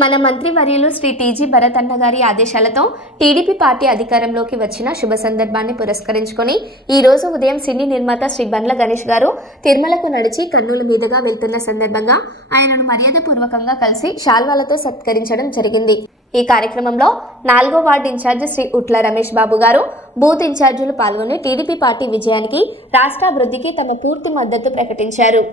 మన మంత్రివర్యులు శ్రీ టీజీ భరతన్న గారి ఆదేశాలతో టీడీపీ పార్టీ అధికారంలోకి వచ్చిన శుభ సందర్భాన్ని పురస్కరించుకొని ఈ రోజు ఉదయం సినీ నిర్మాత శ్రీ బండ్ల గణేష్ గారు తిరుమలకు నడిచి కర్నూలు మీదుగా వెళ్తున్న సందర్భంగా ఆయనను మర్యాదపూర్వకంగా కలిసి శాల్వాలతో సత్కరించడం జరిగింది. ఈ కార్యక్రమంలో 4వ వార్డు ఇన్ఛార్జి శ్రీ ఉట్ల రమేష్ బాబు గారు, బూత్ ఇన్ఛార్జీలు పాల్గొని టీడీపీ పార్టీ విజయానికి, రాష్ట్ర అభివృద్ధికి తమ పూర్తి మద్దతు ప్రకటించారు.